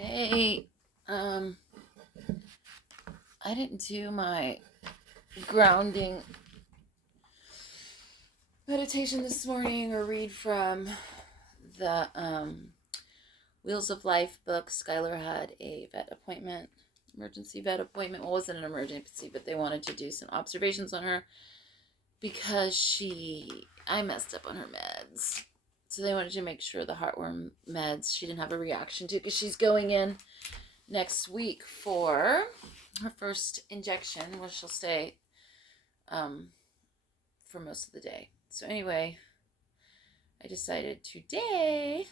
Hey, I didn't do my grounding meditation this morning or read from the Wheels of Life book. Skylar had a emergency vet appointment. Well, it wasn't an emergency, but they wanted to do some observations on her because I messed up on her meds. So they wanted to make sure the heartworm meds she didn't have a reaction to, because she's going in next week for her first injection, where she'll stay for most of the day. So anyway, I decided today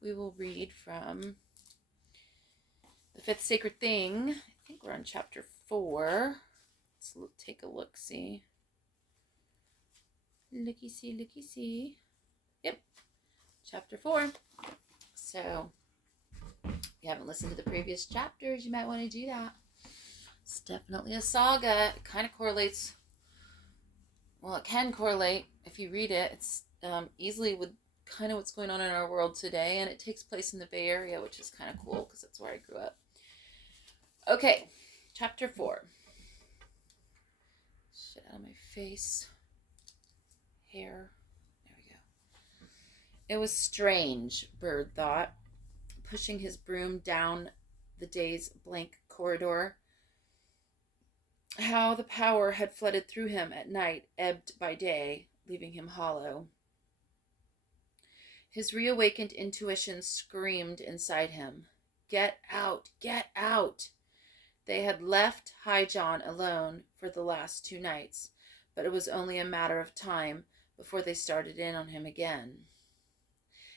we will read from The Fifth Sacred Thing. I think we're on chapter 4. Let's take a look-see. Looky-see. Yep, chapter 4. So if you haven't listened to the previous chapters, you might want to do that. It's definitely a saga. It kind of correlates. Well, it can correlate if you read it. It's easily with kind of what's going on in our world today, and it takes place in the Bay Area, which is kind of cool because that's where I grew up. Okay, chapter 4. Shit out of my face. Hair. There we go. It was strange, Bird thought, pushing his broom down the day's blank corridor. How the power had flooded through him at night ebbed by day, leaving him hollow. His reawakened intuition screamed inside him. Get out! Get out! They had left High John alone for the last 2 nights, but it was only a matter of time before they started in on him again.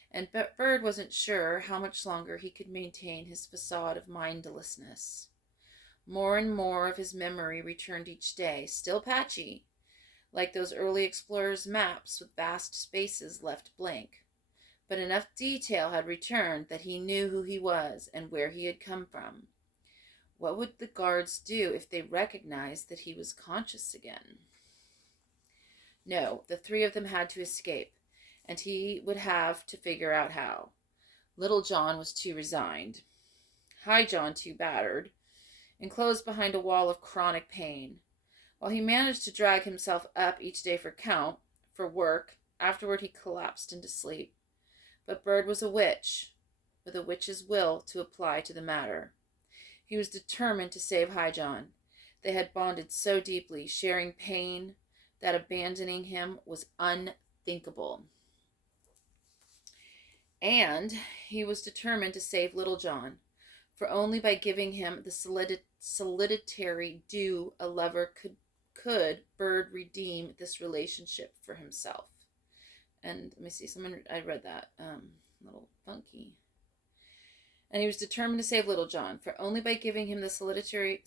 And Bird wasn't sure how much longer he could maintain his facade of mindlessness. More and more of his memory returned each day, still patchy, like those early explorers' maps with vast spaces left blank. But enough detail had returned that he knew who he was and where he had come from. What would the guards do if they recognized that he was conscious again? No, the 3 of them had to escape, and he would have to figure out how. Little John was too resigned. High John too battered, enclosed behind a wall of chronic pain. While he managed to drag himself up each day for work, afterward he collapsed into sleep. But Bird was a witch, with a witch's will to apply to the matter. He was determined to save High John. They had bonded so deeply, sharing pain, that abandoning him was unthinkable. And he was determined to save Little John, for only by giving him the solitary due a lover could Bird redeem this relationship for himself. And let me see, I read that, a little funky. And he was determined to save Little John, for only by giving him the solidarity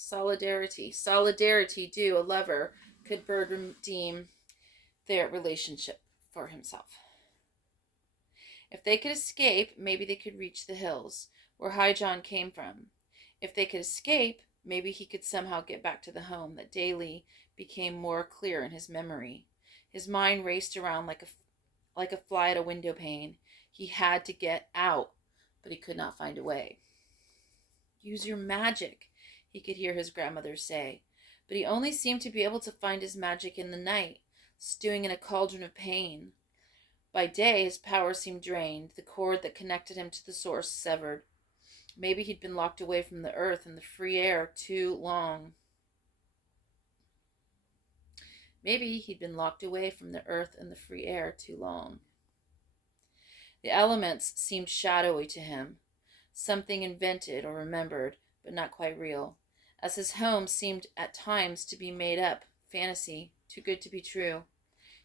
due a lover could Bird redeem their relationship for himself. If they could escape, maybe they could reach the hills, where High John came from. If they could escape, maybe he could somehow get back to the home that daily became more clear in his memory. His mind raced around like a fly at a window pane. He had to get out, but he could not find a way. Use your magic, he could hear his grandmother say, but he only seemed to be able to find his magic in the night, stewing in a cauldron of pain. By day, his power seemed drained, the cord that connected him to the source severed. Maybe he'd been locked away from the earth and the free air too long. The elements seemed shadowy to him, something invented or remembered, but not quite real, as his home seemed at times to be made up, fantasy, too good to be true.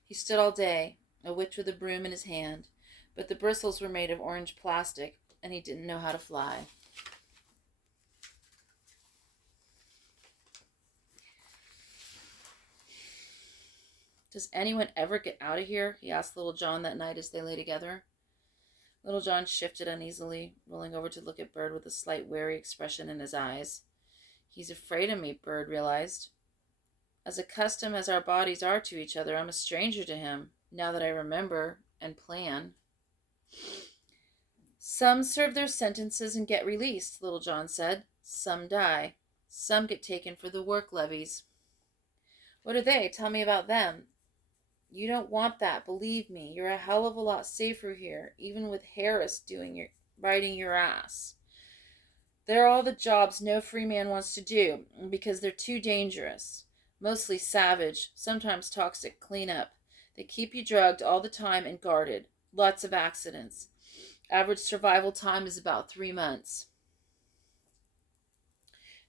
He stood all day, a witch with a broom in his hand, but the bristles were made of orange plastic, and he didn't know how to fly. Does anyone ever get out of here? He asked Little John that night as they lay together. Little John shifted uneasily, rolling over to look at Bird with a slight wary expression in his eyes. He's afraid of me, Bird realized. As accustomed as our bodies are to each other, I'm a stranger to him, now that I remember and plan. Some serve their sentences and get released, Little John said. Some die. Some get taken for the work levies. What are they? Tell me about them. You don't want that, believe me. You're a hell of a lot safer here, even with Harris riding your ass. They're all the jobs no free man wants to do because they're too dangerous. Mostly savage, sometimes toxic cleanup. They keep you drugged all the time and guarded. Lots of accidents. Average survival time is about 3 months.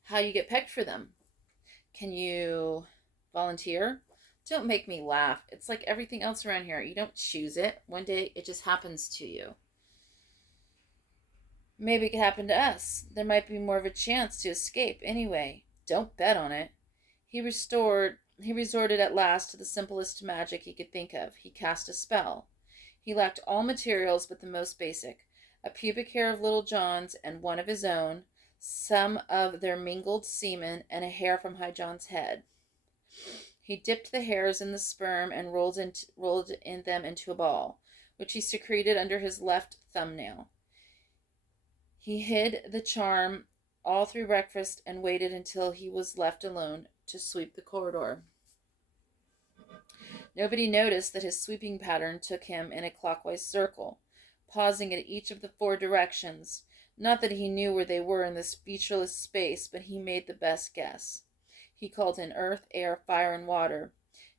How do you get pegged for them? Can you volunteer? Don't make me laugh. It's like everything else around here. You don't choose it. One day it just happens to you. Maybe it could happen to us. There might be more of a chance to escape anyway. Don't bet on it. He resorted at last to the simplest magic he could think of. He cast a spell. He lacked all materials but the most basic. A pubic hair of Little John's and one of his own, some of their mingled semen, and a hair from High John's head. He dipped the hairs in the sperm and rolled in them into a ball, which he secreted under his left thumbnail. He hid the charm all through breakfast and waited until he was left alone to sweep the corridor. Nobody noticed that his sweeping pattern took him in a clockwise circle, pausing at each of the 4 directions. Not that he knew where they were in this featureless space, but he made the best guess. He called in earth, air, fire, and water,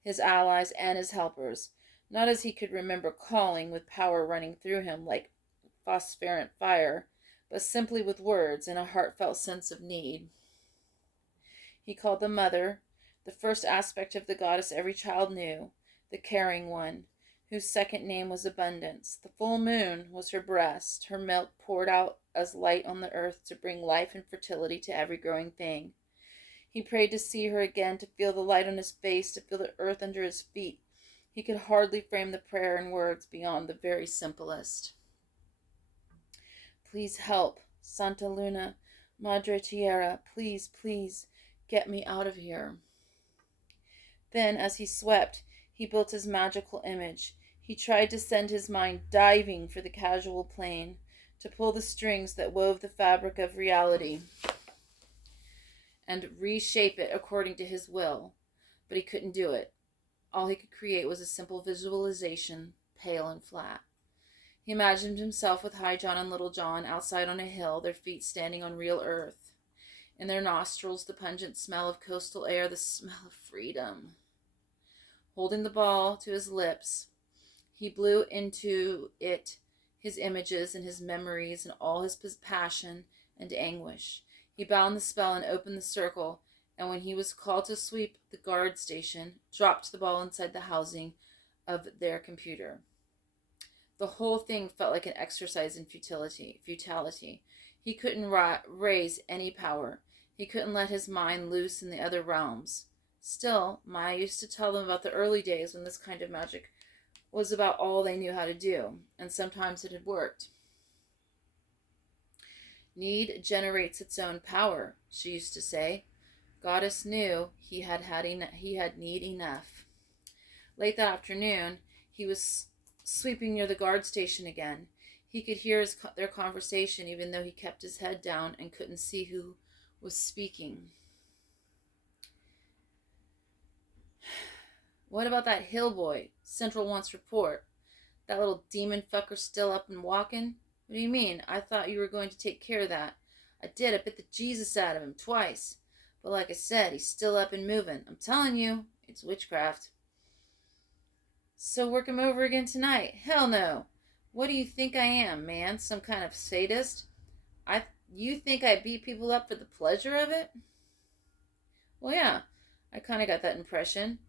his allies and his helpers, not as he could remember calling, with power running through him like phosphorescent fire, but simply with words and a heartfelt sense of need. He called the mother, the first aspect of the goddess every child knew, the caring one, whose second name was abundance. The full moon was her breast, her milk poured out as light on the earth to bring life and fertility to every growing thing. He prayed to see her again, to feel the light on his face, to feel the earth under his feet. He could hardly frame the prayer in words beyond the very simplest. Please help, Santa Luna, Madre Tierra, please, please, get me out of here. Then, as he swept, he built his magical image. He tried to send his mind diving for the casual plane, to pull the strings that wove the fabric of reality and reshape it according to his will. But he couldn't do it. All he could create was a simple visualization, pale and flat. He imagined himself with High John and Little John outside on a hill, their feet standing on real earth. In their nostrils, the pungent smell of coastal air, the smell of freedom. Holding the ball to his lips, he blew into it his images and his memories and all his passion and anguish. He bound the spell and opened the circle, and when he was called to sweep the guard station, dropped the ball inside the housing of their computer. The whole thing felt like an exercise in futility. He couldn't raise any power. He couldn't let his mind loose in the other realms. Still, Maya used to tell them about the early days when this kind of magic was about all they knew how to do, and sometimes it had worked. Need generates its own power, she used to say. Goddess knew he had need enough. Late that afternoon, he was sweeping near the guard station again. He could hear their conversation, even though he kept his head down and couldn't see who was speaking. What about that hill boy? Central wants report. That little demon fucker still up and walking? What do you mean? I thought you were going to take care of that. I did. I bit the Jesus out of him twice. But like I said, he's still up and moving. I'm telling you, it's witchcraft. So work him over again tonight? Hell no. What do you think I am, man? Some kind of sadist? You think I beat people up for the pleasure of it? Well, yeah. I kind of got that impression.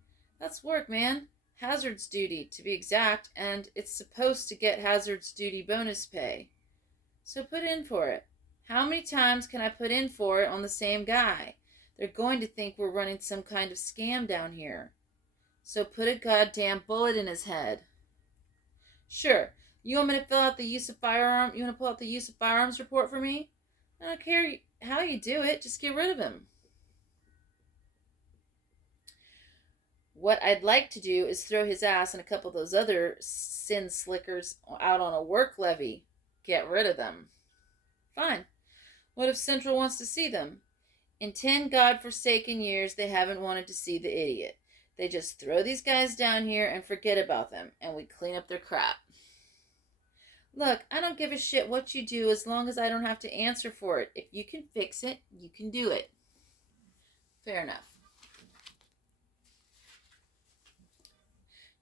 That's work, man. Hazard's duty, to be exact, and it's supposed to get hazard's duty bonus pay. So put in for it. How many times can I put in for it on the same guy? They're going to think we're running some kind of scam down here. So put a goddamn bullet in his head. Sure. You want me to fill out the use of firearm? You want to pull out the use of firearms report for me? I don't care how you do it. Just get rid of him. What I'd like to do is throw his ass and a couple of those other sin slickers out on a work levy. Get rid of them. Fine. What if Central wants to see them? In 10 God-forsaken years, they haven't wanted to see the idiot. They just throw these guys down here and forget about them, and we clean up their crap. Look, I don't give a shit what you do as long as I don't have to answer for it. If you can fix it, you can do it. Fair enough.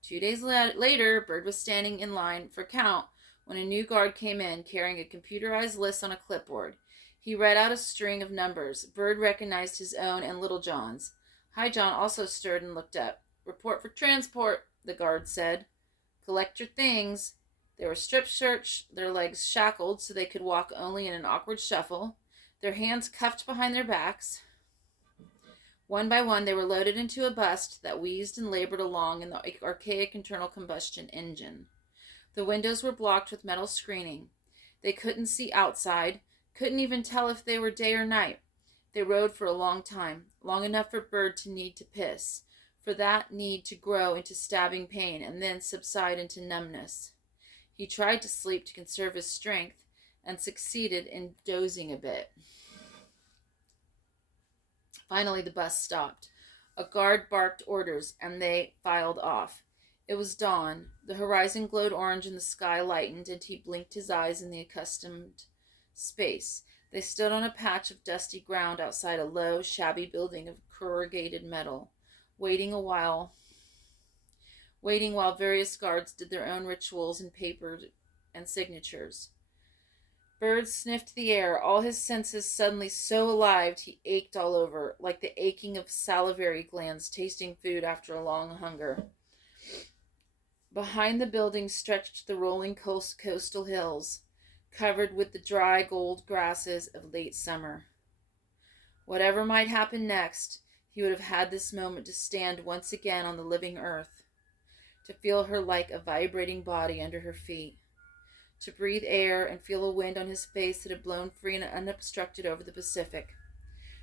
2 days later, Bird was standing in line for count when a new guard came in carrying a computerized list on a clipboard. He read out a string of numbers. Bird recognized his own and Little John's. High John also stirred and looked up. Report for transport, the guard said. Collect your things. They were strip searched, their legs shackled so they could walk only in an awkward shuffle, their hands cuffed behind their backs. One by one, they were loaded into a bus that wheezed and labored along in the archaic internal combustion engine. The windows were blocked with metal screening. They couldn't see outside, couldn't even tell if they were day or night. They rode for a long time, long enough for Bird to need to piss, for that need to grow into stabbing pain and then subside into numbness. He tried to sleep to conserve his strength and succeeded in dozing a bit. Finally, the bus stopped. A guard barked orders, and they filed off. It was dawn. The horizon glowed orange and the sky lightened, and he blinked his eyes in the accustomed space. They stood on a patch of dusty ground outside a low, shabby building of corrugated metal, waiting while various guards did their own rituals and papered and signatures. Bird sniffed the air, all his senses suddenly so alive he ached all over, like the aching of salivary glands tasting food after a long hunger. Behind the building stretched the rolling coastal hills, covered with the dry gold grasses of late summer. Whatever might happen next, he would have had this moment to stand once again on the living earth, to feel her like a vibrating body under her feet, to breathe air and feel a wind on his face that had blown free and unobstructed over the Pacific,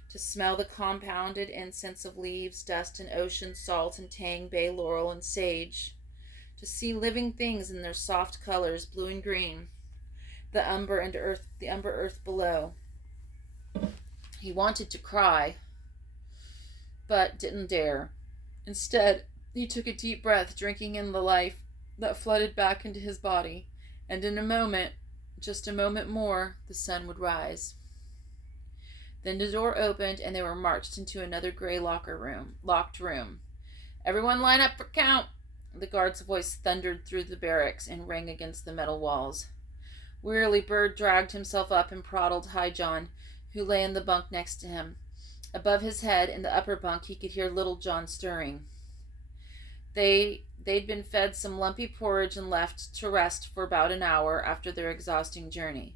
to smell the compounded incense of leaves, dust, and ocean salt and tang, bay laurel, and sage, to see living things in their soft colors, blue and green, the umber earth below. He wanted to cry, but didn't dare. Instead, he took a deep breath, drinking in the life that flooded back into his body, and in a moment, just a moment more, the sun would rise. Then the door opened, and they were marched into another gray locked room. Everyone line up for count! The guard's voice thundered through the barracks and rang against the metal walls. Wearily, Bird dragged himself up and prodded High John, who lay in the bunk next to him. Above his head, in the upper bunk, he could hear Little John stirring. They'd been fed some lumpy porridge and left to rest for about an hour after their exhausting journey.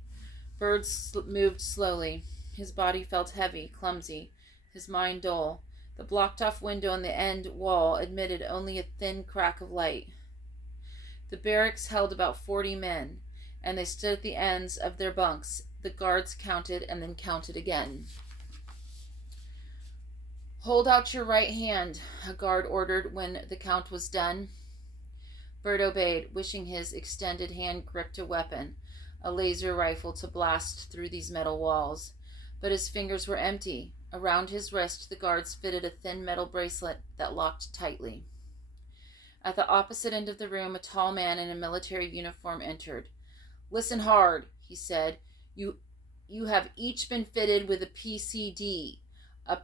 Bird moved slowly. His body felt heavy, clumsy, his mind dull. The blocked-off window on the end wall admitted only a thin crack of light. The barracks held about 40 men, and they stood at the ends of their bunks. The guards counted and then counted again. "Hold out your right hand," a guard ordered when the count was done. Bird obeyed, wishing his extended hand gripped a weapon, a laser rifle to blast through these metal walls. But his fingers were empty. Around his wrist, the guards fitted a thin metal bracelet that locked tightly. At the opposite end of the room, a tall man in a military uniform entered. "Listen hard," he said. You have each been fitted with a PCD, a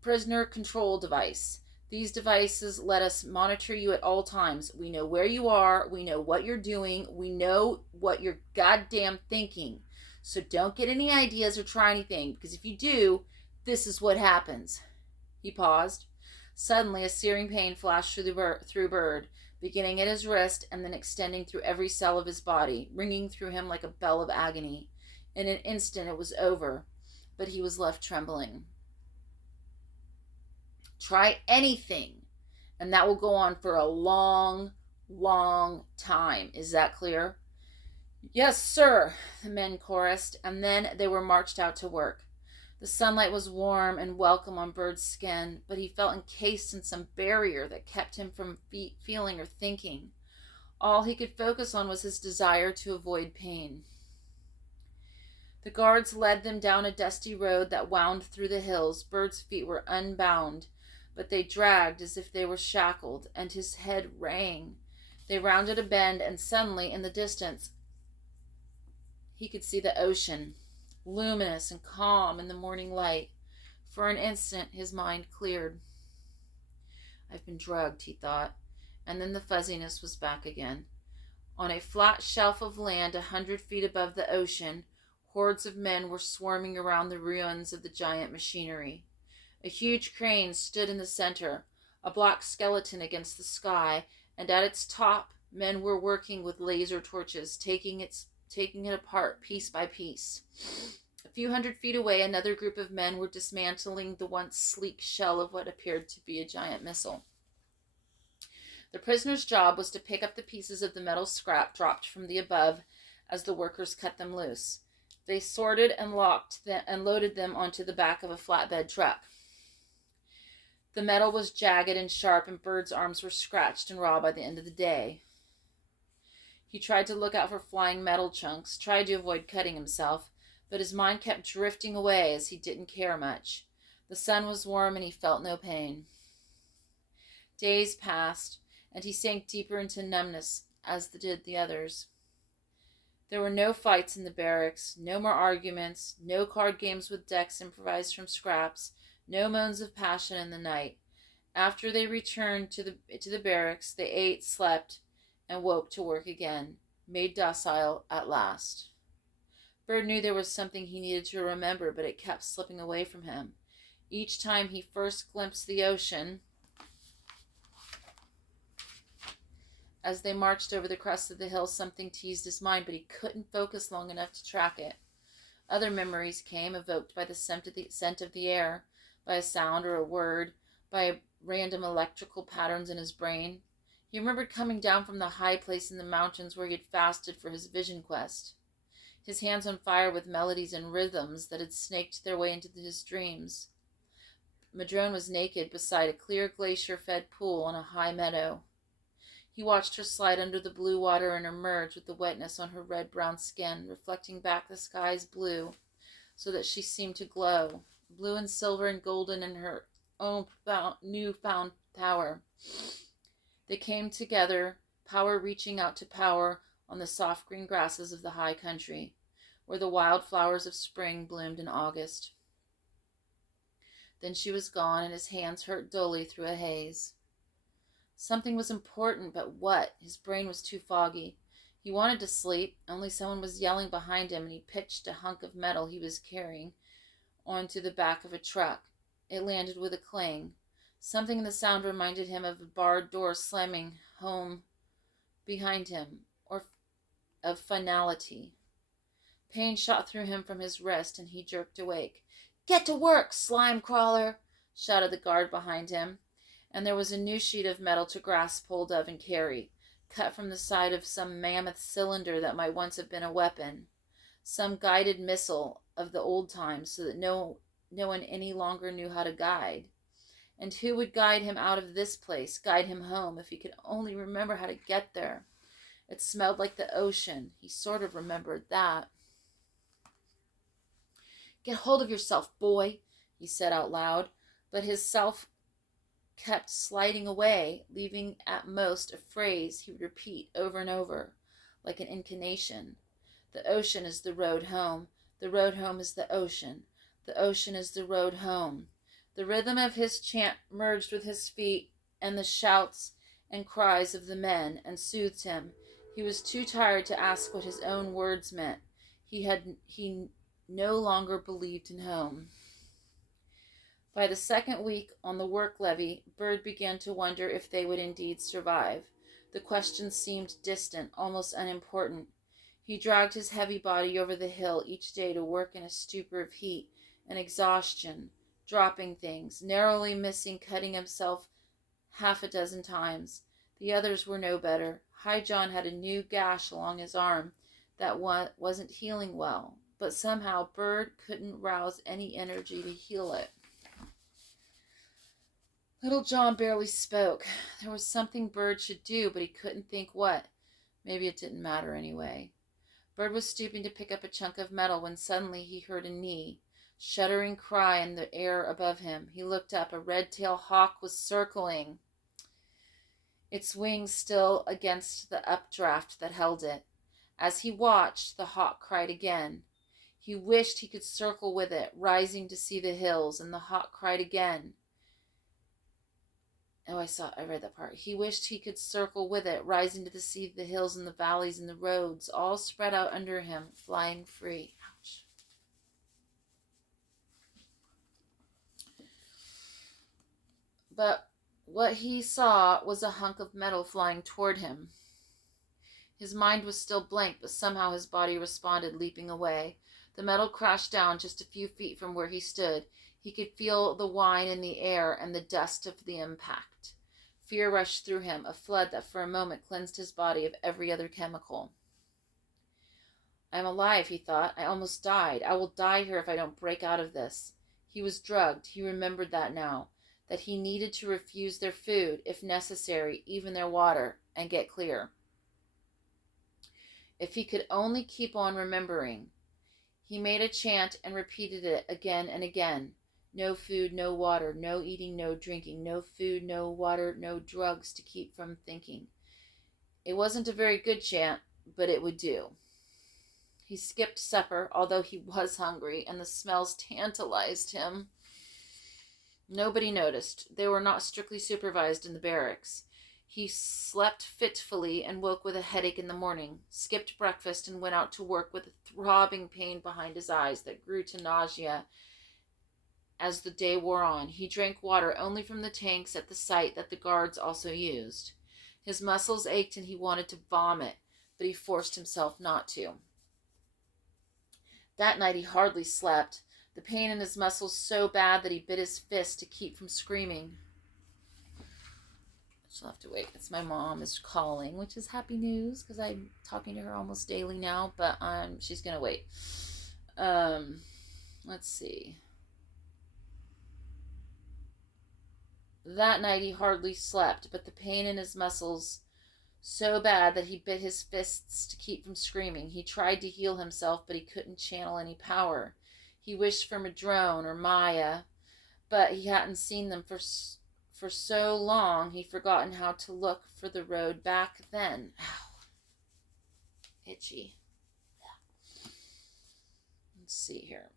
prisoner control device. These devices let us monitor you at all times. We know where you are. We know what you're doing. We know what you're goddamn thinking. So don't get any ideas or try anything, because if you do, this is what happens." He paused. Suddenly, a searing pain flashed through Bird, beginning at his wrist and then extending through every cell of his body, ringing through him like a bell of agony. In an instant, it was over, but he was left trembling. "Try anything, and that will go on for a long, long time. Is that clear?" "Yes, sir," the men chorused, and then they were marched out to work. The sunlight was warm and welcome on Bird's skin, but he felt encased in some barrier that kept him from feeling or thinking. All he could focus on was his desire to avoid pain. The guards led them down a dusty road that wound through the hills. Bird's feet were unbound, but they dragged as if they were shackled, and his head rang. They rounded a bend, and suddenly, in the distance, he could see the ocean, luminous and calm in the morning light. For an instant, his mind cleared. I've been drugged, he thought, and then the fuzziness was back again. On a flat shelf of land 100 feet above the ocean, hordes of men were swarming around the ruins of the giant machinery. A huge crane stood in the center, a black skeleton against the sky, and at its top, men were working with laser torches, taking it apart piece by piece. A few hundred feet away, another group of men were dismantling the once sleek shell of what appeared to be a giant missile. The prisoner's job was to pick up the pieces of the metal scrap dropped from the above as the workers cut them loose. They sorted and loaded them onto the back of a flatbed truck. The metal was jagged and sharp, and Bird's arms were scratched and raw by the end of the day. He tried to look out for flying metal chunks, tried to avoid cutting himself, but his mind kept drifting away as he didn't care much. The sun was warm and he felt no pain. Days passed, and he sank deeper into numbness, as did the others. There were no fights in the barracks, no more arguments, no card games with decks improvised from scraps, no moans of passion in the night. After they returned to the barracks, they ate, slept, and woke to work again, made docile at last. Bird knew there was something he needed to remember, but it kept slipping away from him. Each time he first glimpsed the ocean, as they marched over the crest of the hill, something teased his mind, but he couldn't focus long enough to track it. Other memories came, evoked by the scent of the air, by a sound or a word, by random electrical patterns in his brain. He remembered coming down from the high place in the mountains where he had fasted for his vision quest, his hands on fire with melodies and rhythms that had snaked their way into his dreams. Madrone was naked beside a clear glacier-fed pool on a high meadow. He watched her slide under the blue water and emerge with the wetness on her red-brown skin, reflecting back the sky's blue, so that she seemed to glow, blue and silver and golden in her own newfound power. They came together, power reaching out to power on the soft green grasses of the high country, where the wild flowers of spring bloomed in August. Then she was gone, and his hands hurt dully through a haze. Something was important, but what? His brain was too foggy. He wanted to sleep, only someone was yelling behind him, and he pitched a hunk of metal he was carrying onto the back of a truck. It landed with a clang. Something in the sound reminded him of a barred door slamming home behind him, or of finality. Pain shot through him from his wrist, and he jerked awake. "Get to work, slime crawler!" shouted the guard behind him, and there was a new sheet of metal to grasp hold of and carry, cut from the side of some mammoth cylinder that might once have been a weapon, some guided missile of the old times, so that no one any longer knew how to guide. And who would guide him out of this place, guide him home, if he could only remember how to get there? It smelled like the ocean. He sort of remembered that. "Get hold of yourself, boy," he said out loud, but his self kept sliding away, leaving at most a phrase he would repeat over and over, like an incantation. "The ocean is the road home. The road home is the ocean. The ocean is the road home." The rhythm of his chant merged with his feet and the shouts and cries of the men, and soothed him. He was too tired to ask what his own words meant. He no longer believed in home. By the second week on the work levy, Bird began to wonder if they would indeed survive. The question seemed distant, almost unimportant. He dragged his heavy body over the hill each day to work in a stupor of heat and exhaustion, dropping things, narrowly missing cutting himself half a dozen times. The others were no better. High John had a new gash along his arm that wasn't healing well, but somehow Bird couldn't rouse any energy to heal it. Little John barely spoke. There was something Bird should do, but he couldn't think what. Maybe it didn't matter anyway. Bird was stooping to pick up a chunk of metal when suddenly he heard a knee, shuddering cry in the air above him. He looked up. A red-tailed hawk was circling, its wings still against the updraft that held it. As he watched, the hawk cried again. He wished he could circle with it, rising to see the hills, and the hawk cried again. I read that part. He wished he could circle with it, rising to see the hills and the valleys and the roads, all spread out under him, flying free. Ouch. But what he saw was a hunk of metal flying toward him. His mind was still blank, but somehow his body responded, leaping away. The metal crashed down just a few feet from where he stood. He could feel the whine in the air and the dust of the impact. Fear rushed through him, a flood that for a moment cleansed his body of every other chemical. I'm alive, he thought. I almost died. I will die here if I don't break out of this. He was drugged. He remembered that now, that he needed to refuse their food, if necessary, even their water, and get clear. If he could only keep on remembering. He made a chant and repeated it again and again. No food, no water, no eating, no drinking, no food, no water, no drugs to keep from thinking. It wasn't a very good chant, but it would do. He skipped supper, although he was hungry, and the smells tantalized him. Nobody noticed. They were not strictly supervised in the barracks. He slept fitfully and woke with a headache in the morning, skipped breakfast, and went out to work with a throbbing pain behind his eyes that grew to nausea as the day wore on. He drank water only from the tanks at the site that the guards also used. His muscles ached and he wanted to vomit, but he forced himself not to. That night he hardly slept, the pain in his muscles so bad that he bit his fist to keep from screaming. She'll have to wait. It's my mom is calling, which is happy news because I'm talking to her almost daily now, but she's going to wait. Let's see. That night he hardly slept, but the pain in his muscles so bad that he bit his fists to keep from screaming. He tried to heal himself, but he couldn't channel any power. He wished for Madrone or Maya, but he hadn't seen them for so long he'd forgotten how to look for the road back then. Ow. Itchy. Let's see here.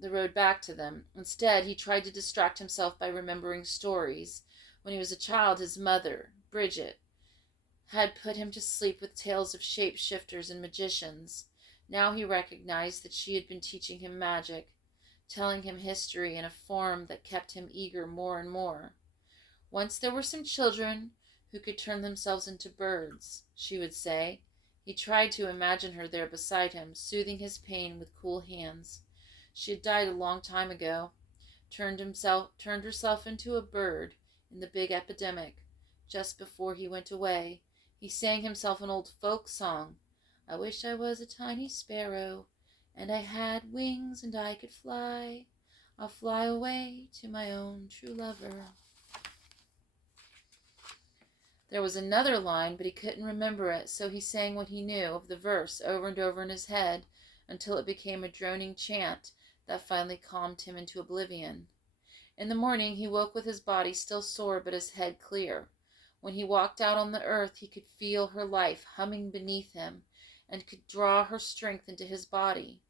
The road back to them. Instead, he tried to distract himself by remembering stories. When he was a child, his mother, Bridget, had put him to sleep with tales of shapeshifters and magicians. Now he recognized that she had been teaching him magic, telling him history in a form that kept him eager more and more. Once there were some children who could turn themselves into birds, she would say. He tried to imagine her there beside him, soothing his pain with cool hands. She had died a long time ago, turned herself into a bird in the big epidemic. Just before he went away, he sang himself an old folk song. I wish I was a tiny sparrow, and I had wings and I could fly. I'll fly away to my own true lover. There was another line, but he couldn't remember it, so he sang what he knew of the verse over and over in his head until it became a droning chant that finally calmed him into oblivion. In the morning, he woke with his body still sore but his head clear. When he walked out on the earth, he could feel her life humming beneath him and could draw her strength into his body.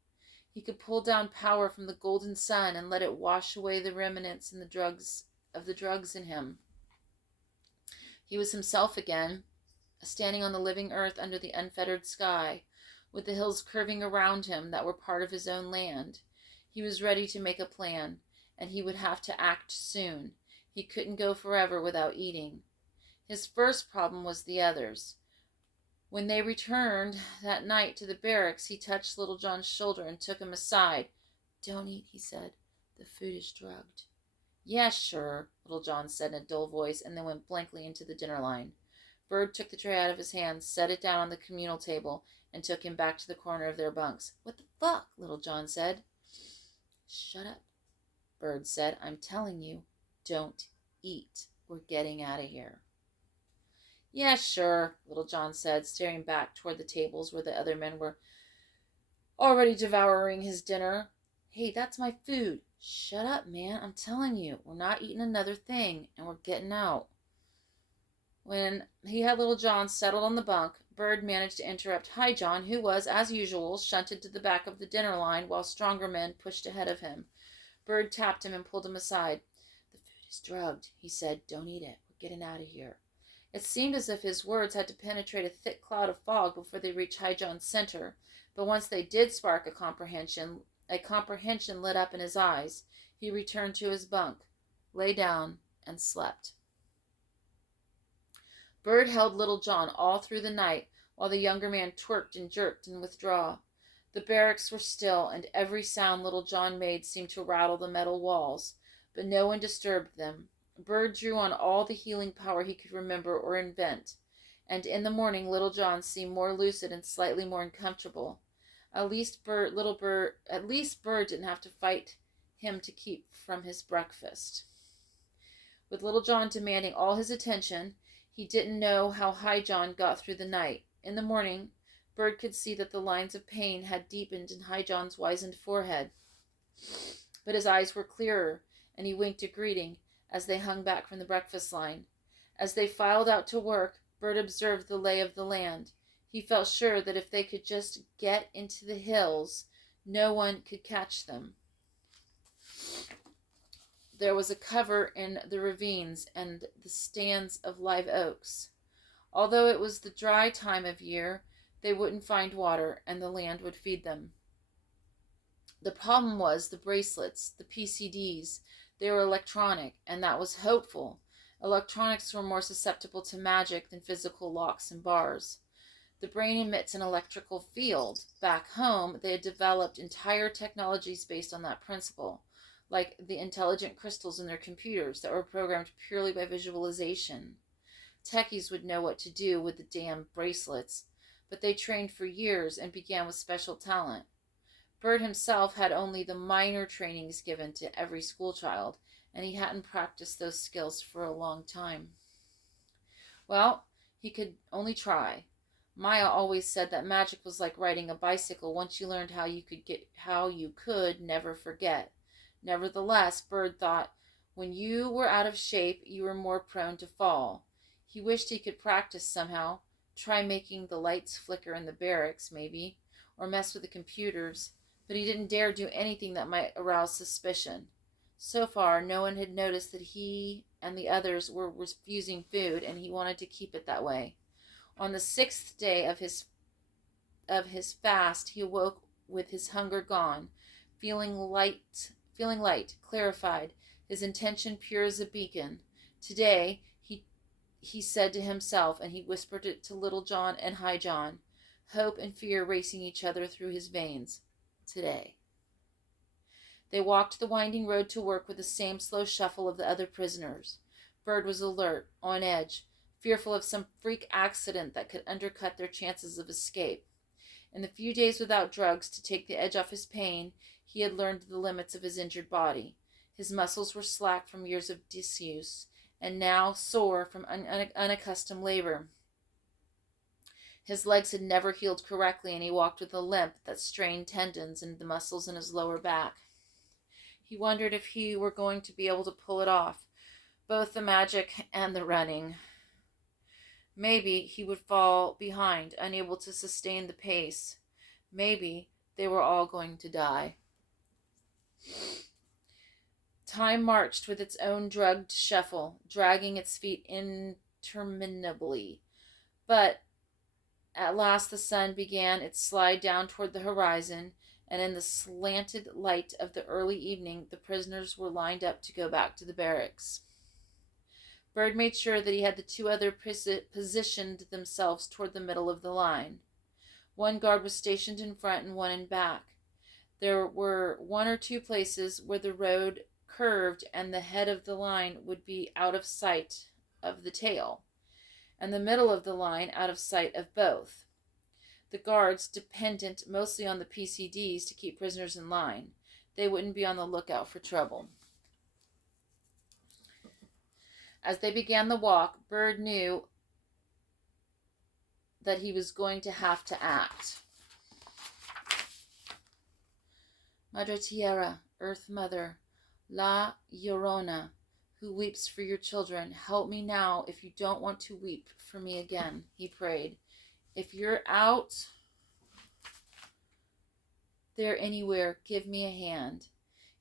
He could pull down power from the golden sun and let it wash away the remnants and the drugs in him. He was himself again, standing on the living earth under the unfettered sky, with the hills curving around him that were part of his own land. He was ready to make a plan, and he would have to act soon. He couldn't go forever without eating. His first problem was the others. When they returned that night to the barracks, he touched Little John's shoulder and took him aside. Don't eat, he said. The food is drugged. Yes, sure, Little John said in a dull voice, and then went blankly into the dinner line. Bird took the tray out of his hand, set it down on the communal table, and took him back to the corner of their bunks. What the fuck? Little John said. Shut up, Bird said. I'm telling you, don't eat. We're getting out of here. Yeah, sure, Little John said, staring back toward the tables where the other men were already devouring his dinner. Hey, that's my food. Shut up, man. I'm telling you, we're not eating another thing, and we're getting out. When he had Little John settled on the bunk, Bird managed to interrupt High John, who was, as usual, shunted to the back of the dinner line while stronger men pushed ahead of him. Bird tapped him and pulled him aside. The food is drugged, he said. Don't eat it. We're getting out of here. It seemed as if his words had to penetrate a thick cloud of fog before they reached High John's center, but once they did spark a comprehension lit up in his eyes. He returned to his bunk, lay down, and slept. Bird held Little John all through the night, while the younger man twerked and jerked in withdrawal. The barracks were still, and every sound Little John made seemed to rattle the metal walls, but no one disturbed them. Bird drew on all the healing power he could remember or invent, and in the morning Little John seemed more lucid and slightly more uncomfortable. At least Bird didn't have to fight him to keep from his breakfast. With Little John demanding all his attention, he didn't know how High John got through the night. In the morning, Bird could see that the lines of pain had deepened in High John's wizened forehead, but his eyes were clearer, and he winked a greeting as they hung back from the breakfast line. As they filed out to work, Bird observed the lay of the land. He felt sure that if they could just get into the hills, no one could catch them. There was a cover in the ravines and the stands of live oaks. Although it was the dry time of year, they wouldn't find water, and the land would feed them. The problem was the bracelets, the PCDs. They were electronic, and that was hopeful. Electronics were more susceptible to magic than physical locks and bars. The brain emits an electrical field. Back home, they had developed entire technologies based on that principle, like the intelligent crystals in their computers that were programmed purely by visualization. Techies would know what to do with the damn bracelets, but they trained for years and began with special talent. Bird himself had only the minor trainings given to every schoolchild, and he hadn't practiced those skills for a long time. Well, he could only try. Maya always said that magic was like riding a bicycle. Once you learned how you could never forget. Nevertheless, Bird thought, when you were out of shape, you were more prone to fall. He wished he could practice somehow, try making the lights flicker in the barracks, maybe, or mess with the computers, but he didn't dare do anything that might arouse suspicion. So far, no one had noticed that he and the others were refusing food, and he wanted to keep it that way. On the 6th day of his fast, he awoke with his hunger gone, feeling light, clarified, his intention pure as a beacon. Today, he said to himself, and he whispered it to Little John and High John, hope and fear racing each other through his veins. Today. They walked the winding road to work with the same slow shuffle of the other prisoners. Bird was alert, on edge, fearful of some freak accident that could undercut their chances of escape. In the few days without drugs to take the edge off his pain, he had learned the limits of his injured body. His muscles were slack from years of disuse, and now sore from unaccustomed labor. His legs had never healed correctly, and he walked with a limp that strained tendons and the muscles in his lower back. He wondered if he were going to be able to pull it off, both the magic and the running. Maybe he would fall behind, unable to sustain the pace. Maybe they were all going to die. Time marched with its own drugged shuffle, dragging its feet interminably. But at last the sun began its slide down toward the horizon, and in the slanted light of the early evening, the prisoners were lined up to go back to the barracks. Bird made sure that he had the two other positioned themselves toward the middle of the line. One guard was stationed in front and one in back. There were one or two places where the road curved and the head of the line would be out of sight of the tail, and the middle of the line out of sight of both. The guards, dependent mostly on the PCDs to keep prisoners in line, they wouldn't be on the lookout for trouble. As they began the walk, Bird knew that he was going to have to act. Madre Tierra, Earth Mother, La Llorona, who weeps for your children, help me now if you don't want to weep for me again, he prayed. If you're out there anywhere, give me a hand.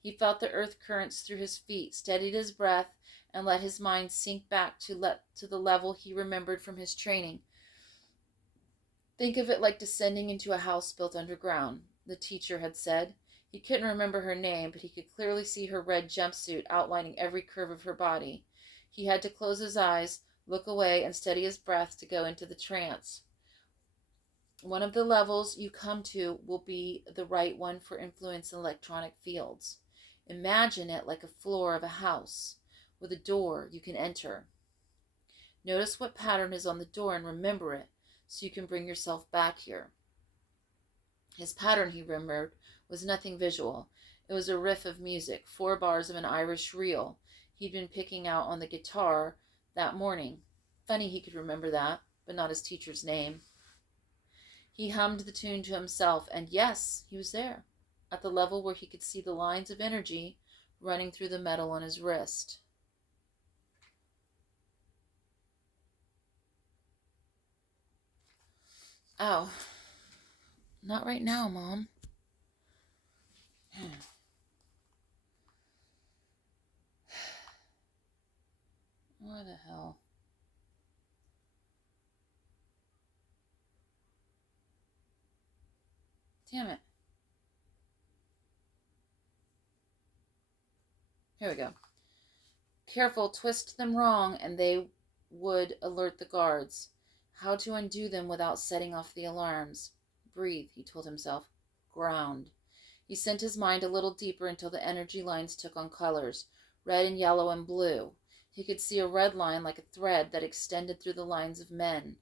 He felt the earth currents through his feet, steadied his breath, and let his mind sink back to the level he remembered from his training. Think of it like descending into a house built underground, the teacher had said. He couldn't remember her name, but he could clearly see her red jumpsuit outlining every curve of her body. He had to close his eyes, look away, and steady his breath to go into the trance. One of the levels you come to will be the right one for influence in electronic fields. Imagine it like a floor of a house with a door you can enter. Notice what pattern is on the door and remember it so you can bring yourself back here. His pattern, he remembered, was nothing visual. It was a riff of music, 4 bars of an Irish reel he'd been picking out on the guitar that morning. Funny he could remember that, but not his teacher's name. He hummed the tune to himself, and yes, he was there, at the level where he could see the lines of energy running through the metal on his wrist. Oh, not right now, Mom. What the hell? Damn it. Here we go. Careful, twist them wrong and they would alert the guards. How to undo them without setting off the alarms. Breathe, he told himself. Ground. He sent his mind a little deeper until the energy lines took on colors, red and yellow and blue. He could see a red line like a thread that extended through the lines of men.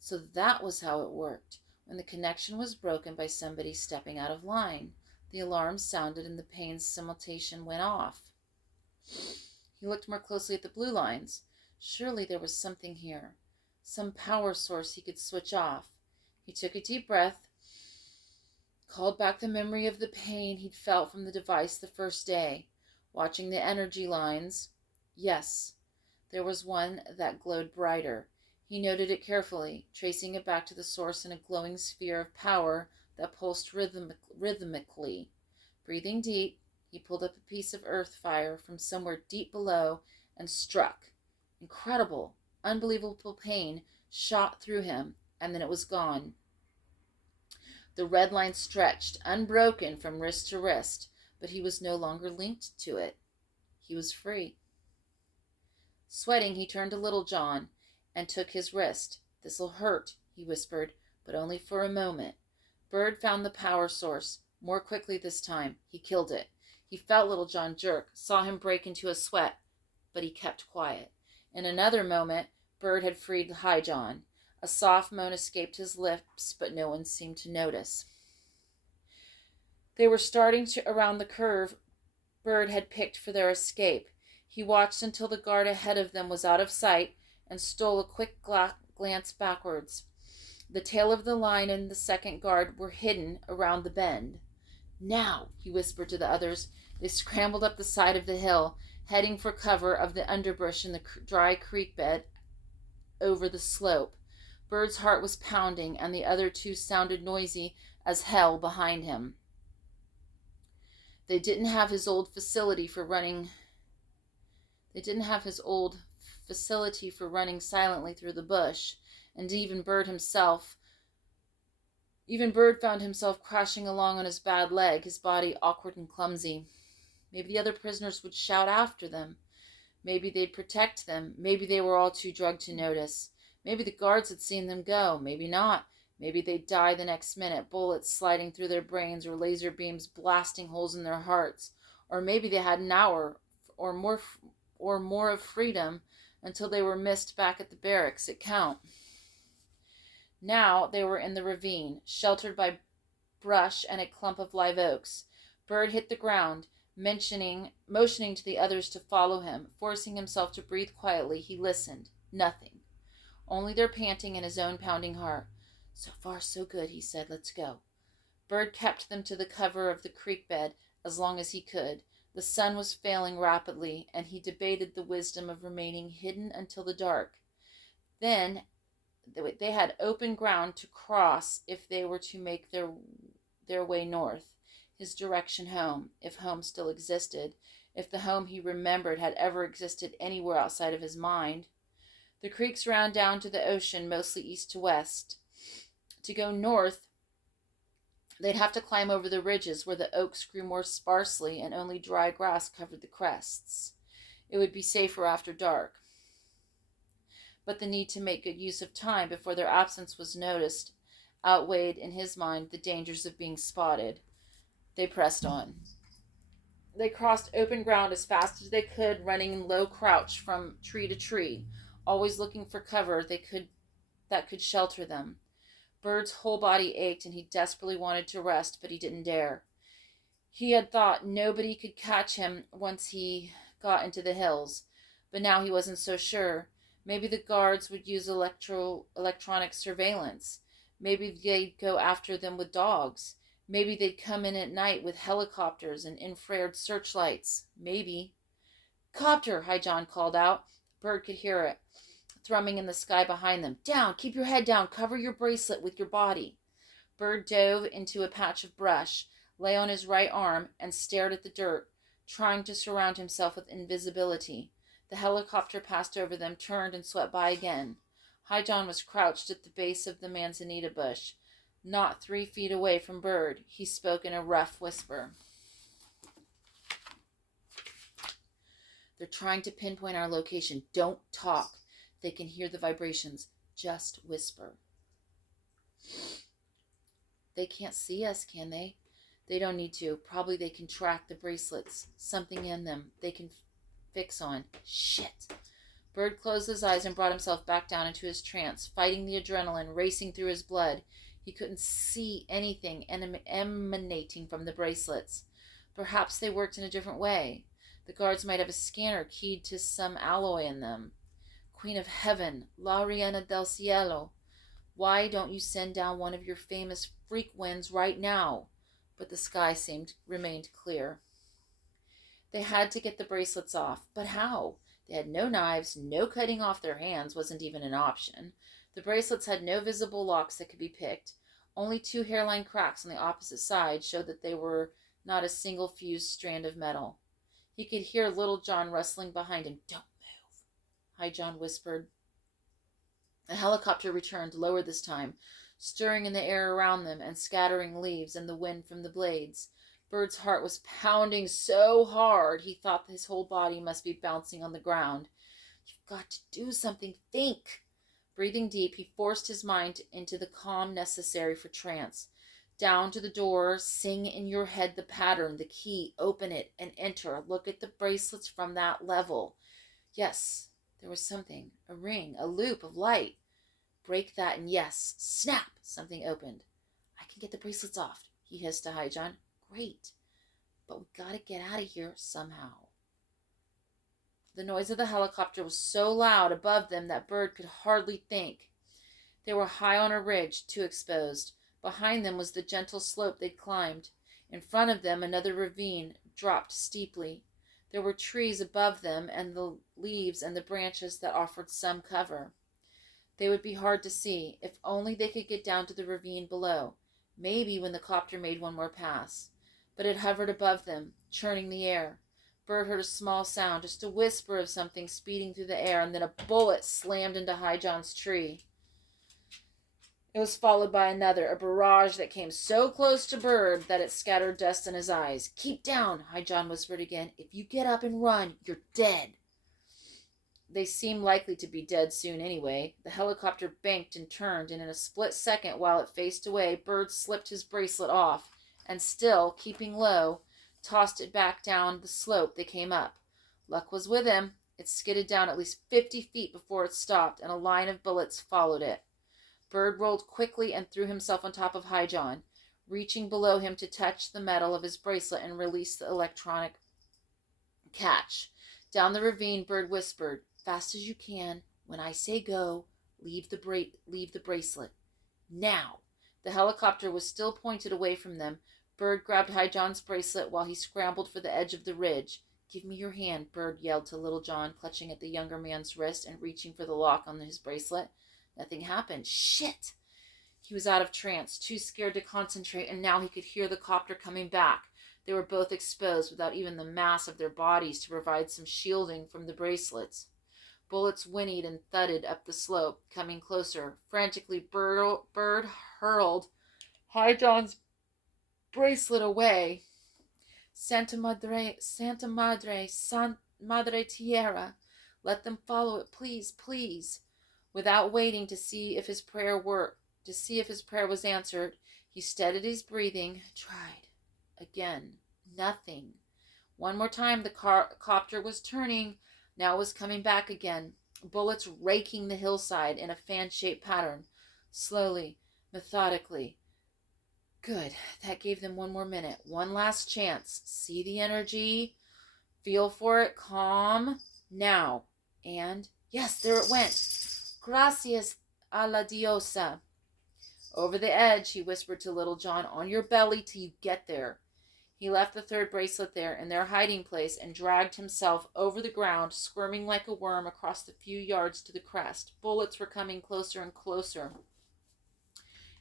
So that was how it worked. When the connection was broken by somebody stepping out of line, the alarm sounded and the pain's simultation went off. He looked more closely at the blue lines. Surely there was something here, some power source he could switch off. He took a deep breath, called back the memory of the pain he'd felt from the device the first day, watching the energy lines. Yes, there was one that glowed brighter. He noted it carefully, tracing it back to the source in a glowing sphere of power that pulsed rhythmically. Breathing deep, he pulled up a piece of earth fire from somewhere deep below and struck. Incredible, unbelievable pain shot through him, and then it was gone. The red line stretched, unbroken from wrist to wrist, but he was no longer linked to it. He was free. Sweating, he turned to Little John and took his wrist. "This'll hurt," he whispered, but only for a moment. Bird found the power source. More quickly this time. He killed it. He felt Little John jerk, saw him break into a sweat, but he kept quiet. In another moment, Bird had freed High John. A soft moan escaped his lips, but no one seemed to notice. They were starting around the curve Bird had picked for their escape. He watched until the guard ahead of them was out of sight and stole a quick glance backwards. The tail of the line and the second guard were hidden around the bend. "Now," he whispered to the others. They scrambled up the side of the hill, heading for cover of the underbrush in the dry creek bed over the slope. Bird's heart was pounding, and the other two sounded noisy as hell behind him. They didn't have his old facility for running silently through the bush, and even Bird found himself crashing along on his bad leg, his body awkward and clumsy. Maybe the other prisoners would shout after them. Maybe they'd protect them. Maybe they were all too drugged to notice. Maybe the guards had seen them go. Maybe not. Maybe they'd die the next minute, bullets sliding through their brains or laser beams blasting holes in their hearts. Or maybe they had an hour or more of freedom until they were missed back at the barracks at Count. Now they were in the ravine, sheltered by brush and a clump of live oaks. Bird hit the ground, motioning to the others to follow him. Forcing himself to breathe quietly, he listened. Nothing. only their panting and his own pounding heart. "So far, so good," he said. "Let's go." Bird kept them to the cover of the creek bed as long as he could. The sun was failing rapidly, and he debated the wisdom of remaining hidden until the dark. Then they had open ground to cross if they were to make their way north, his direction home, if home still existed, if the home he remembered had ever existed anywhere outside of his mind. The creeks ran down to the ocean, mostly east to west. To go north, they'd have to climb over the ridges where the oaks grew more sparsely and only dry grass covered the crests. It would be safer after dark. But the need to make good use of time before their absence was noticed outweighed in his mind the dangers of being spotted. They pressed on. They crossed open ground as fast as they could, running in low crouch from tree to tree, always looking for cover that could shelter them. Bird's whole body ached, and he desperately wanted to rest, but he didn't dare. He had thought nobody could catch him once he got into the hills, but now he wasn't so sure. Maybe the guards would use electronic surveillance. Maybe they'd go after them with dogs. Maybe they'd come in at night with helicopters and infrared searchlights. Maybe. "Copter!" Hi-John called out. Bird could hear it, thrumming in the sky behind them. "Down! Keep your head down! Cover your bracelet with your body!" Bird dove into a patch of brush, lay on his right arm, and stared at the dirt, trying to surround himself with invisibility. The helicopter passed over them, turned, and swept by again. Hi-John was crouched at the base of the manzanita bush, not 3 feet away from Bird. He spoke in a rough whisper. "They're trying to pinpoint our location. Don't talk. They can hear the vibrations. Just whisper." "They can't see us, can they?" "They don't need to. Probably they can track the bracelets. Something in them they can fix on." "Shit." Bird closed his eyes and brought himself back down into his trance, fighting the adrenaline racing through his blood. He couldn't see anything emanating from the bracelets. Perhaps they worked in a different way. The guards might have a scanner keyed to some alloy in them. "Queen of Heaven, La Reina del Cielo, why don't you send down one of your famous freak winds right now?" But the sky remained clear. They had to get the bracelets off. But how? They had no knives. No cutting off their hands wasn't even an option. The bracelets had no visible locks that could be picked. Only 2 hairline cracks on the opposite side showed that they were not a single fused strand of metal. He could hear Little John rustling behind him. "Don't move," Hi-John whispered. A helicopter returned, lower this time, stirring in the air around them and scattering leaves and the wind from the blades. Bird's heart was pounding so hard he thought his whole body must be bouncing on the ground. "You've got to do something. Think." Breathing deep, he forced his mind into the calm necessary for trance. Down to the door, sing in your head the pattern, the key, open it, and enter. Look at the bracelets from that level. Yes, there was something, a ring, a loop of light. Break that, and yes, snap, something opened. "I can get the bracelets off," he hissed to Hi-John. "Great, but we gotta get out of here somehow." The noise of the helicopter was so loud above them that Bird could hardly think. They were high on a ridge, too exposed. Behind them was the gentle slope they'd climbed. In front of them, another ravine dropped steeply. There were trees above them, and the leaves and the branches that offered some cover. They would be hard to see. If only they could get down to the ravine below. Maybe when the copter made one more pass. But it hovered above them, churning the air. Bird heard a small sound, just a whisper of something speeding through the air, and then a bullet slammed into Hi-John's tree. It was followed by another, a barrage that came so close to Bird that it scattered dust in his eyes. "Keep down," Hi-John whispered again. "If you get up and run, you're dead." They seemed likely to be dead soon anyway. The helicopter banked and turned, and in a split second, while it faced away, Bird slipped his bracelet off, and still, keeping low, tossed it back down the slope they came up. Luck was with him. It skidded down at least 50 feet before it stopped, and a line of bullets followed it. Bird rolled quickly and threw himself on top of Hi-John, reaching below him to touch the metal of his bracelet and release the electronic catch. Down the ravine, Bird whispered, "Fast as you can. When I say go, leave the bracelet. Now. The helicopter was still pointed away from them. Bird grabbed High John's bracelet while he scrambled for the edge of the ridge. Give me your hand, Bird yelled to Little John, clutching at the younger man's wrist and reaching for the lock on his bracelet. Nothing happened. Shit! He was out of trance, too scared to concentrate, and now he could hear the copter coming back. They were both exposed without even the mass of their bodies to provide some shielding from the bracelets. Bullets whinnied and thudded up the slope, coming closer. Frantically, Bird hurled High John's bracelet away. Santa Madre, Madre Tierra. Let them follow it, please, please. Without waiting to see if his prayer was answered, he steadied his breathing, tried. Again, nothing. One more time, the copter was turning. Now it was coming back again, bullets raking the hillside in a fan-shaped pattern, slowly, methodically. Good, that gave them one more minute, one last chance. See the energy, feel for it, calm, now. And, yes, there it went. Gracias a la diosa. Over the edge, he whispered to Little John, on your belly till you get there. He left the third bracelet there in their hiding place and dragged himself over the ground, squirming like a worm across the few yards to the crest. Bullets were coming closer and closer.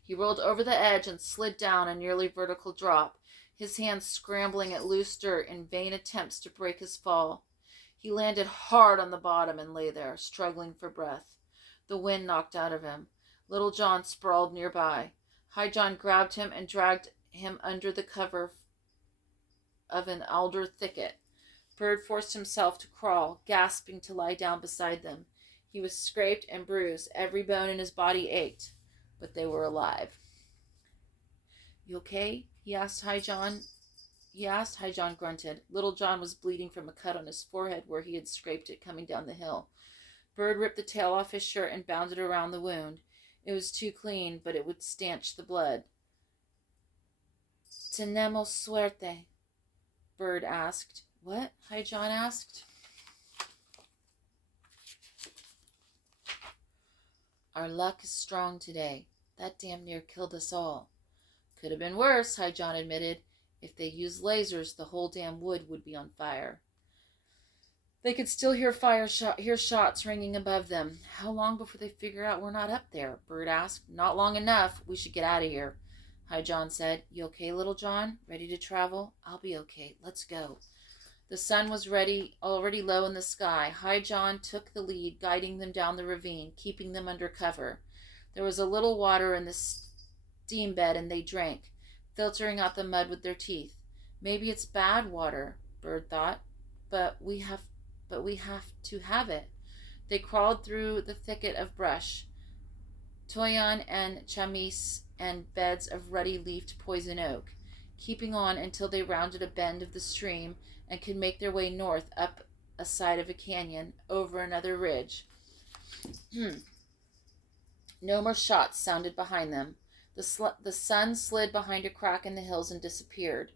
He rolled over the edge and slid down a nearly vertical drop, his hands scrambling at loose dirt in vain attempts to break his fall. He landed hard on the bottom and lay there, struggling for breath. The wind knocked out of him. Little John sprawled nearby. High John grabbed him and dragged him under the cover of an alder thicket. Bird forced himself to crawl, gasping to lie down beside them. He was scraped and bruised. Every bone in his body ached, but they were alive. You okay? He asked High John. High John grunted. Little John was bleeding from a cut on his forehead where he had scraped it coming down the hill. Bird ripped the tail off his shirt and bound it around the wound. It was too clean, but it would stanch the blood. Tenemos suerte, Bird asked. What? High John asked. Our luck is strong today. That damn near killed us all. Could have been worse, High John admitted. If they used lasers, the whole damn wood would be on fire. They could still hear shots ringing above them. How long before they figure out we're not up there? Bird asked. Not long enough. We should get out of here. High John said. You okay, Little John? Ready to travel? I'll be okay. Let's go. The sun was already low in the sky. High John took the lead, guiding them down the ravine, keeping them under cover. There was a little water in the steam bed, and they drank, filtering out the mud with their teeth. Maybe it's bad water, Bird thought, but we have to have it. They crawled through the thicket of brush, toyon and chamis, and beds of ruddy-leafed poison oak, keeping on until they rounded a bend of the stream and could make their way north up a side of a canyon, over another ridge. No more shots sounded behind them. The sun slid behind a crack in the hills and disappeared.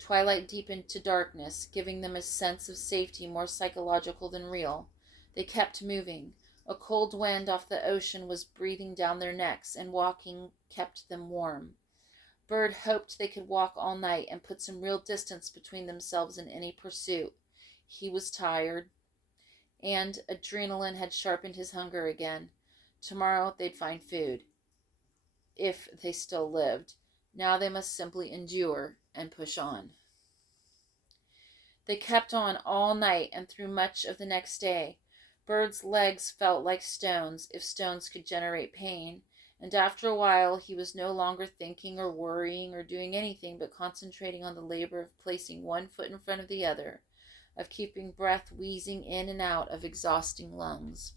Twilight deepened to darkness, giving them a sense of safety more psychological than real. They kept moving. A cold wind off the ocean was breathing down their necks, and walking kept them warm. Bird hoped they could walk all night and put some real distance between themselves and any pursuit. He was tired, and adrenaline had sharpened his hunger again. Tomorrow they'd find food, if they still lived. Now they must simply endure and push on. They kept on all night and through much of the next day. Bird's legs felt like stones, if stones could generate pain, and after a while he was no longer thinking or worrying or doing anything but concentrating on the labor of placing one foot in front of the other, of keeping breath wheezing in and out of exhausting lungs.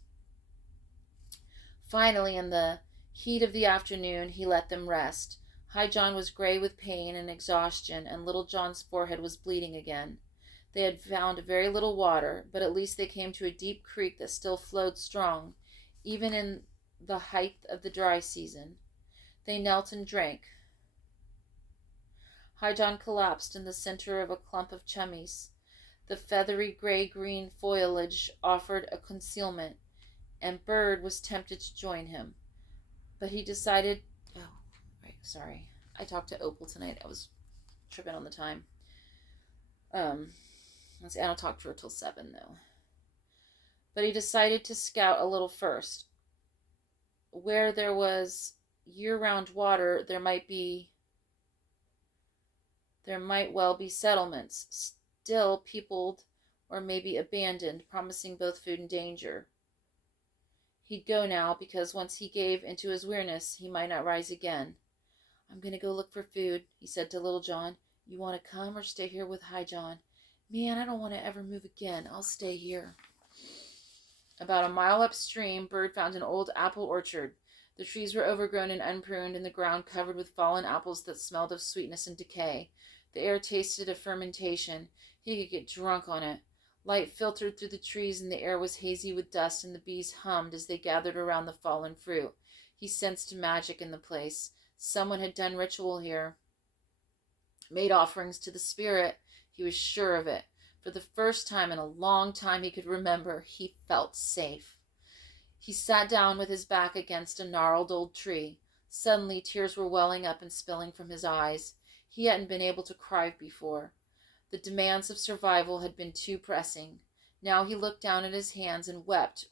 Finally, in the heat of the afternoon, he let them rest. High John was gray with pain and exhaustion, and Little John's forehead was bleeding again. They had found very little water, but at least they came to a deep creek that still flowed strong, even in the height of the dry season. They knelt and drank. High John collapsed in the center of a clump of chamis. The feathery gray-green foliage offered a concealment, and Bird was tempted to join him. But he decided... Oh, right, sorry. I talked to Opal tonight. I was tripping on the time. Let's see, I don't talk to her till 7, though. But he decided to scout a little first. Where there was year-round water, there might well be settlements, still peopled or maybe abandoned, promising both food and danger. He'd go now, because once he gave into his weariness, he might not rise again. I'm going to go look for food, he said to Little John. You want to come or stay here with High John? Man, I don't want to ever move again. I'll stay here. About a mile upstream, Bird found an old apple orchard. The trees were overgrown and unpruned, and the ground covered with fallen apples that smelled of sweetness and decay. The air tasted of fermentation. He could get drunk on it. Light filtered through the trees, and the air was hazy with dust, and the bees hummed as they gathered around the fallen fruit. He sensed magic in the place. Someone had done ritual here, made offerings to the spirit. He was sure of it. For the first time in a long time he could remember, he felt safe. He sat down with his back against a gnarled old tree. Suddenly tears were welling up and spilling from his eyes. He hadn't been able to cry before. The demands of survival had been too pressing. Now he looked down at his hands and wept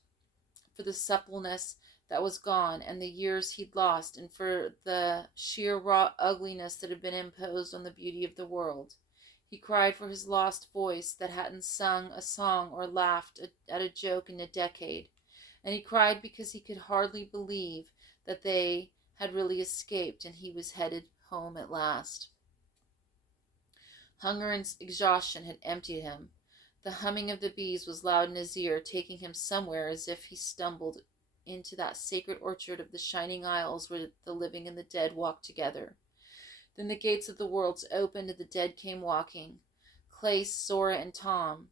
for the suppleness that was gone, and the years he'd lost, and for the sheer raw ugliness that had been imposed on the beauty of the world. He cried for his lost voice that hadn't sung a song or laughed at a joke in a decade. And he cried because he could hardly believe that they had really escaped and he was headed home at last. Hunger and exhaustion had emptied him. The humming of the bees was loud in his ear, taking him somewhere as if he stumbled into that sacred orchard of the shining isles where the living and the dead walked together. Then the gates of the worlds opened and the dead came walking. Clay, Sora, and Tom.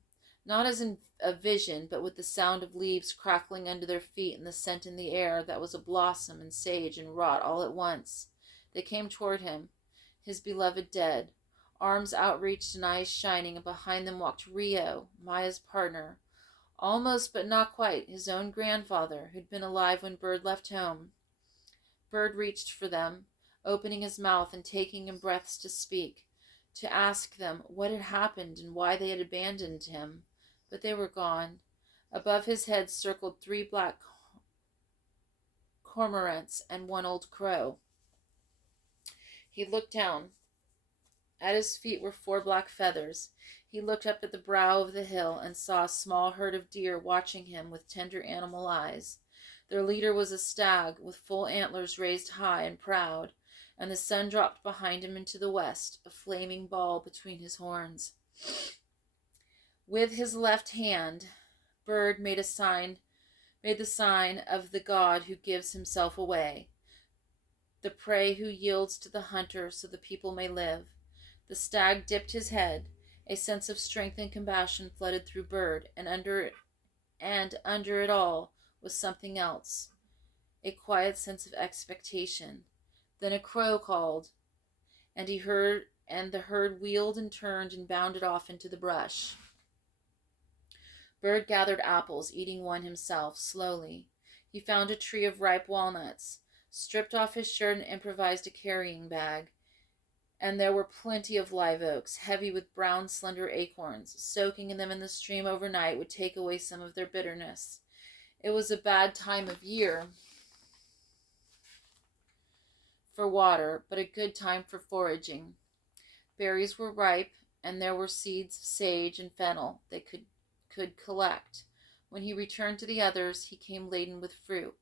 Not as in a vision, but with the sound of leaves crackling under their feet and the scent in the air that was a blossom and sage and rot all at once. They came toward him, his beloved dead, arms outreached and eyes shining, and behind them walked Rio, Maya's partner, almost but not quite, his own grandfather, who'd been alive when Bird left home. Bird reached for them, opening his mouth and taking in breaths to speak, to ask them what had happened and why they had abandoned him. But they were gone. Above his head circled 3 black cormorants and 1 old crow. He looked down. At his feet were 4 black feathers. He looked up at the brow of the hill and saw a small herd of deer watching him with tender animal eyes. Their leader was a stag with full antlers raised high and proud, and the sun dropped behind him into the west, a flaming ball between his horns. With his left hand, Bird made the sign of the god who gives himself away, the prey who yields to the hunter so the people may live. The stag dipped his head. A sense of strength and compassion flooded through Bird, and under it all was something else, a quiet sense of expectation. Then a crow called, and the herd wheeled and turned and bounded off into the brush. Bird gathered apples, eating one himself, slowly. He found a tree of ripe walnuts, stripped off his shirt and improvised a carrying bag. And there were plenty of live oaks, heavy with brown, slender acorns. Soaking them in the stream overnight would take away some of their bitterness. It was a bad time of year for water, but a good time for foraging. Berries were ripe, and there were seeds of sage and fennel they could collect. When he returned to the others, he came laden with fruit.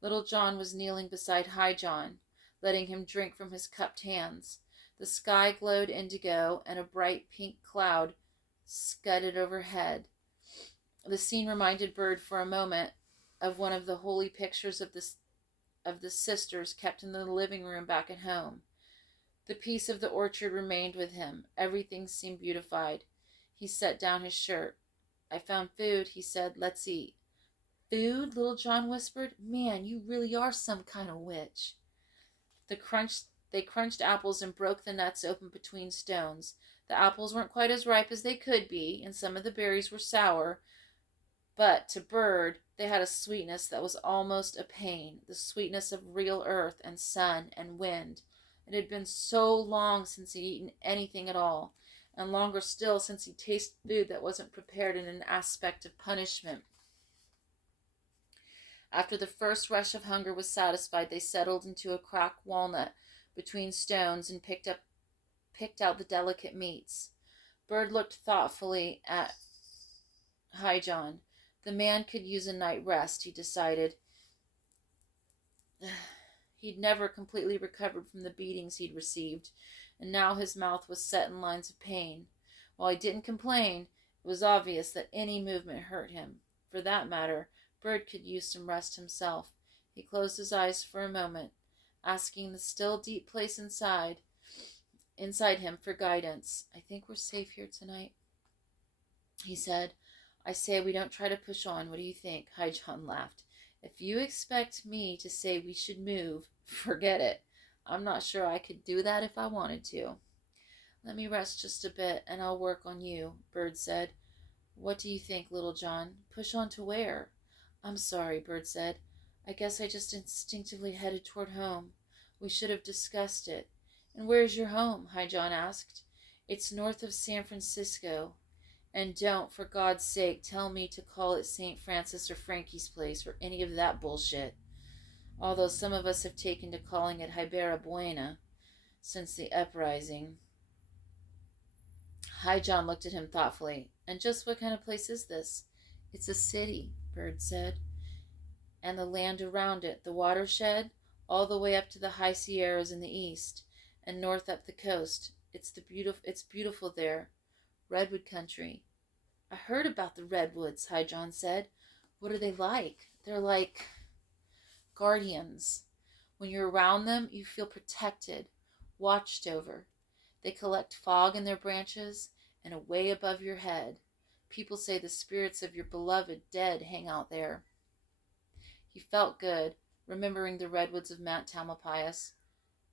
Little John was kneeling beside High John, letting him drink from his cupped hands. The sky glowed indigo, and a bright pink cloud scudded overhead. The scene reminded Bird for a moment of one of the holy pictures of the sisters kept in the living room back at home. The peace of the orchard remained with him. Everything seemed beautified. He set down his shirt. I found food, he said. Let's eat. Food? Little John whispered. Man, you really are some kind of witch. They crunched apples and broke the nuts open between stones. The apples weren't quite as ripe as they could be, and some of the berries were sour, But to Bird, they had a sweetness that was almost a pain, the sweetness of real earth and sun and wind. It had been so long since he'd eaten anything at all, and longer still since he'd tasted food that wasn't prepared in an aspect of punishment. After the first rush of hunger was satisfied, they settled into a cracked walnut between stones and picked out the delicate meats. Bird looked thoughtfully at John. The man could use a night rest, he decided. He'd never completely recovered from the beatings he'd received, and now his mouth was set in lines of pain. While he didn't complain, it was obvious that any movement hurt him. For that matter, Bird could use some rest himself. He closed his eyes for a moment, asking the still deep place inside him for guidance. I think we're safe here tonight, he said. I say we don't try to push on. What do you think? John laughed. If you expect me to say we should move, forget it. I'm not sure I could do that if I wanted to. Let me rest just a bit, and I'll work on you, Bird said. What do you think, Little John? Push on to where? I'm sorry, Bird said. I guess I just instinctively headed toward home. We should have discussed it. And where's your home? John asked. It's north of San Francisco. And don't, for God's sake, tell me to call it St. Francis or Frankie's Place or any of that bullshit. Although some of us have taken to calling it Hibera Buena since the uprising. John looked at him thoughtfully. And just what kind of place is this? It's a city, Bird said. And the land around it, the watershed, all the way up to the high Sierras in the east, and north up the coast. It's beautiful there. Redwood country. I heard about the redwoods, John said. What are they like? They're like guardians. When you're around them, you feel protected, watched over. They collect fog in their branches and away above your head. People say the spirits of your beloved dead hang out there. He felt good, remembering the redwoods of Mount Tamalpais,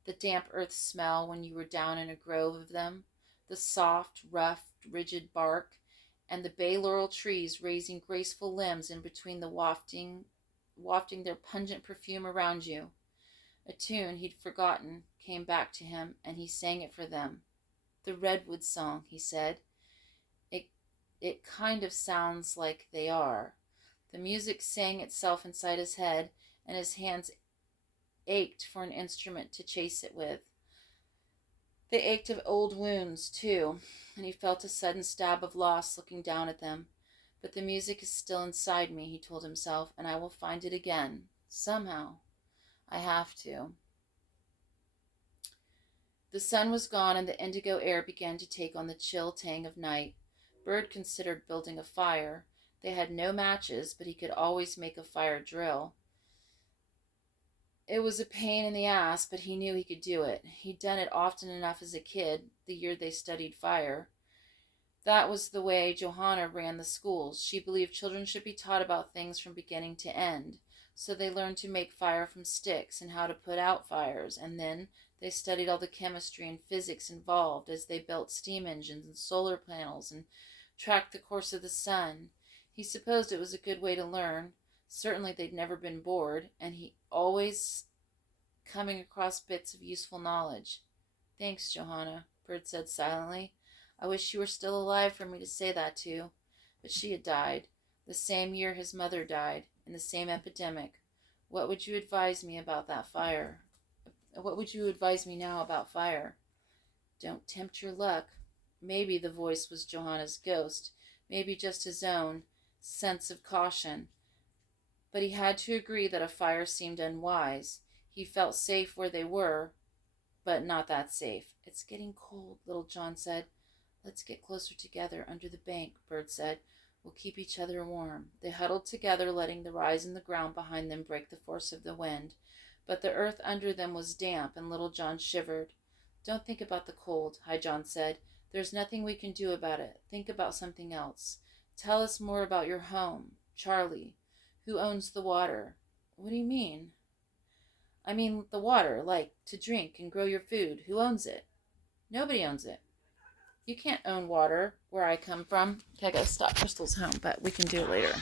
the damp earth smell when you were down in a grove of them, the soft, rough, rigid bark, and the bay laurel trees raising graceful limbs in between the wafting their pungent perfume around you. A tune he'd forgotten came back to him, and he sang it for them. The redwood song, he said. It kind of sounds like they are. The music sang itself inside his head, and his hands ached for an instrument to chase it with. They ached of old wounds, too, and he felt a sudden stab of loss looking down at them. But the music is still inside me, he told himself, and I will find it again. Somehow. I have to. The sun was gone, and the indigo air began to take on the chill tang of night. Bird considered building a fire. They had no matches, but he could always make a fire drill. It was a pain in the ass, but he knew he could do it. He'd done it often enough as a kid, the year they studied fire. That was the way Johanna ran the schools. She believed children should be taught about things from beginning to end. So they learned to make fire from sticks and how to put out fires, and then they studied all the chemistry and physics involved as they built steam engines and solar panels and tracked the course of the sun. He supposed it was a good way to learn. Certainly they'd never been bored, and he always coming across bits of useful knowledge. Thanks, Johanna, Bird said silently. I wish you were still alive for me to say that to. But she had died, the same year his mother died, in the same epidemic. What would you advise me about that fire? What would you advise me now about fire? Don't tempt your luck. Maybe the voice was Johanna's ghost, maybe just his own sense of caution. But he had to agree that a fire seemed unwise. He felt safe where they were, but not that safe. It's getting cold, Little John said. Let's get closer together under the bank, Bird said. We'll keep each other warm. They huddled together, letting the rise in the ground behind them break the force of the wind. But the earth under them was damp, and Little John shivered. Don't think about the cold, John said. There's nothing we can do about it. Think about something else. Tell us more about your home, Charlie. Who owns the water? What do you mean? I mean the water, like to drink and grow your food. Who owns it? Nobody owns it. You can't own water where I come from. Okay, I gotta stop Crystal's home, but we can do it later.